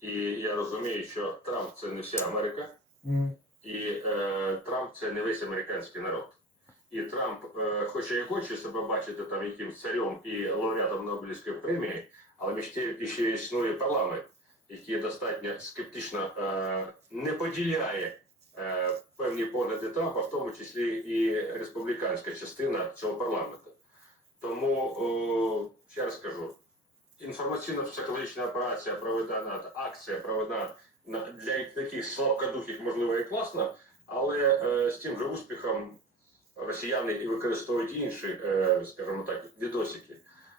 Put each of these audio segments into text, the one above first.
І я розумію, що Трамп це не вся Америка, М. і е, Трамп це не весь американський народ. І Трамп, е, хоча і хоче себе бачити там якимсь царем і лауреатом Нобелівської премії, але між тим ще існує парламент, який достатньо скептично е, не поділяє е, певні погляди Трампа, в тому числі і республіканська частина цього парламенту. Тому, о, ще раз кажу, інформаційно-психологічна операція проведена, акція проведена на- для таких слабкодухих, можливо, і класно, але е, з тим же успіхом росіяни і використовують інші, е, скажімо так, відосики.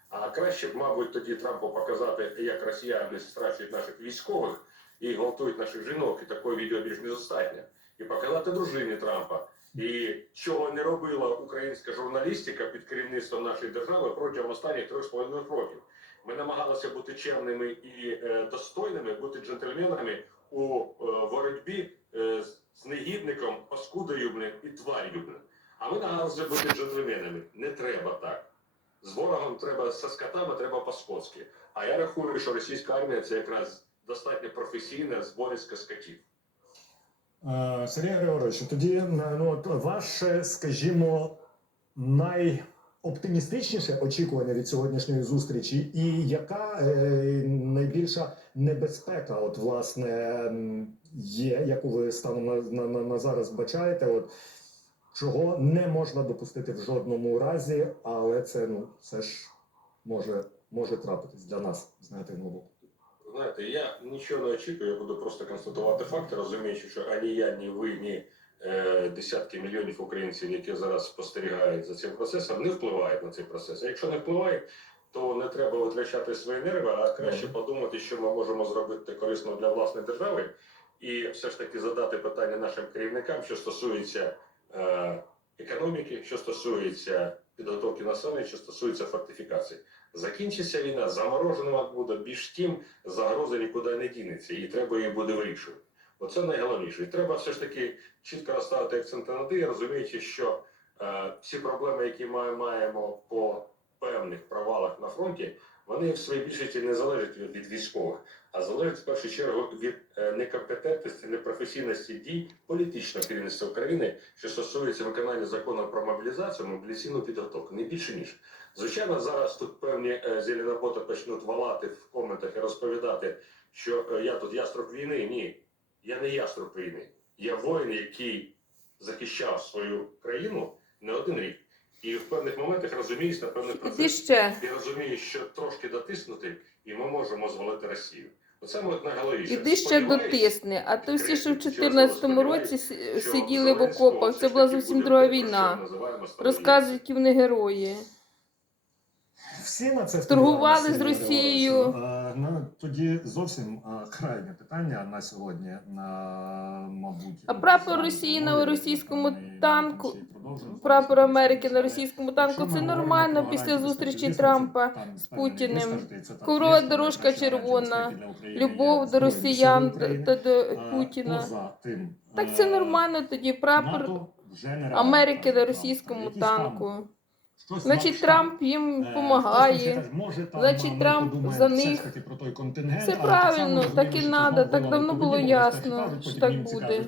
А краще б, мабуть, тоді Трампу показати, як росіяни страчують наших військових і гвалтують наших жінок, і такого відео більш недостатньо. І показати дружині Трампа. І чого не робила українська журналістика під керівництвом нашої держави протягом останніх трьох з половиною років. Ми намагалися бути чемними і е, достойними, бути джентльменами у е, боротьбі е, з- з негідником, паскудоюбним і тварюбним. А ми намагалися бути джентльменами. Не треба так. З ворогом треба со скотами, треба по-скотськи. А я рахую, що російська армія це якраз достатньо професійна збориська скотів. Сергій Григорович, тоді ну, ваше, скажімо, найоптимістичніше очікування від сьогоднішньої зустрічі, і яка е, найбільша небезпека, от власне, є, яку ви станом на, на, на, зараз бачаєте, от чого не можна допустити в жодному разі, але це ну все ж може, може трапитись для нас з негативного боку. Знаєте, я нічого не очікую, я буду просто констатувати факти, розуміючи, що ані я, ні ви, ні десятки мільйонів українців, які зараз спостерігають за цим процесом, не впливають на цей процес. А якщо не впливають, то не треба витрачати свої нерви, а краще подумати, що ми можемо зробити корисно для власної держави, і все ж таки задати питання нашим керівникам, що стосується е, економіки, що стосується підготовки населення, що стосується фортифікації. Закінчиться війна, заморожена буде більш тим, загроза нікуди не дінеться, і треба її буде вирішувати. Оце найголовніше. І треба все ж таки чітко розставити акценти на ти, розуміючи, що е, всі проблеми, які ми маємо по певних провалах на фронті, вони в своїй більшості не залежать від, від військових, а залежать в першу чергу від е, некомпетентності, непрофесійності дій політичного керівництва України, що стосується виконання закону про мобілізацію, мобілізаційну підготовку, не більше ніж. Звичайно, зараз тут певні е, зеленоботи почнуть валати в коментах і розповідати, що е, я тут яструб війни. Ні, я не яструб війни. Я воїн, який захищав свою країну не один рік. І в певних моментах розуміюсь на певних Іди ще. І розумію, що трошки дотиснути, і ми можемо звалити Росію. Оце ми найголовніше. Іди ще дотисни. А то всі, що в Чесно, 14-му році сиділи в окопах, це була зовсім друга війна. Розказують, які вони герої. Всі на це Торгували з Росією. Е, Ну, тоді зовсім е, крайнє питання на сьогодні, на, мабуть. А прапор Росії на російському танку. Прапор Америки на російському танку це нормально після зустрічі Трампа з Путіним. Коврова дорожка червона, Любов до росіян та до Е, Путіна. Так це е, нормально тоді. Прапор. Америки на російському танку. Щось Значить. Трамп їм Е, хтось допомагає. може, там, Значить, Трамп за них. про той контингент, Це правильно, так і треба, так давно було ясно, що так буде.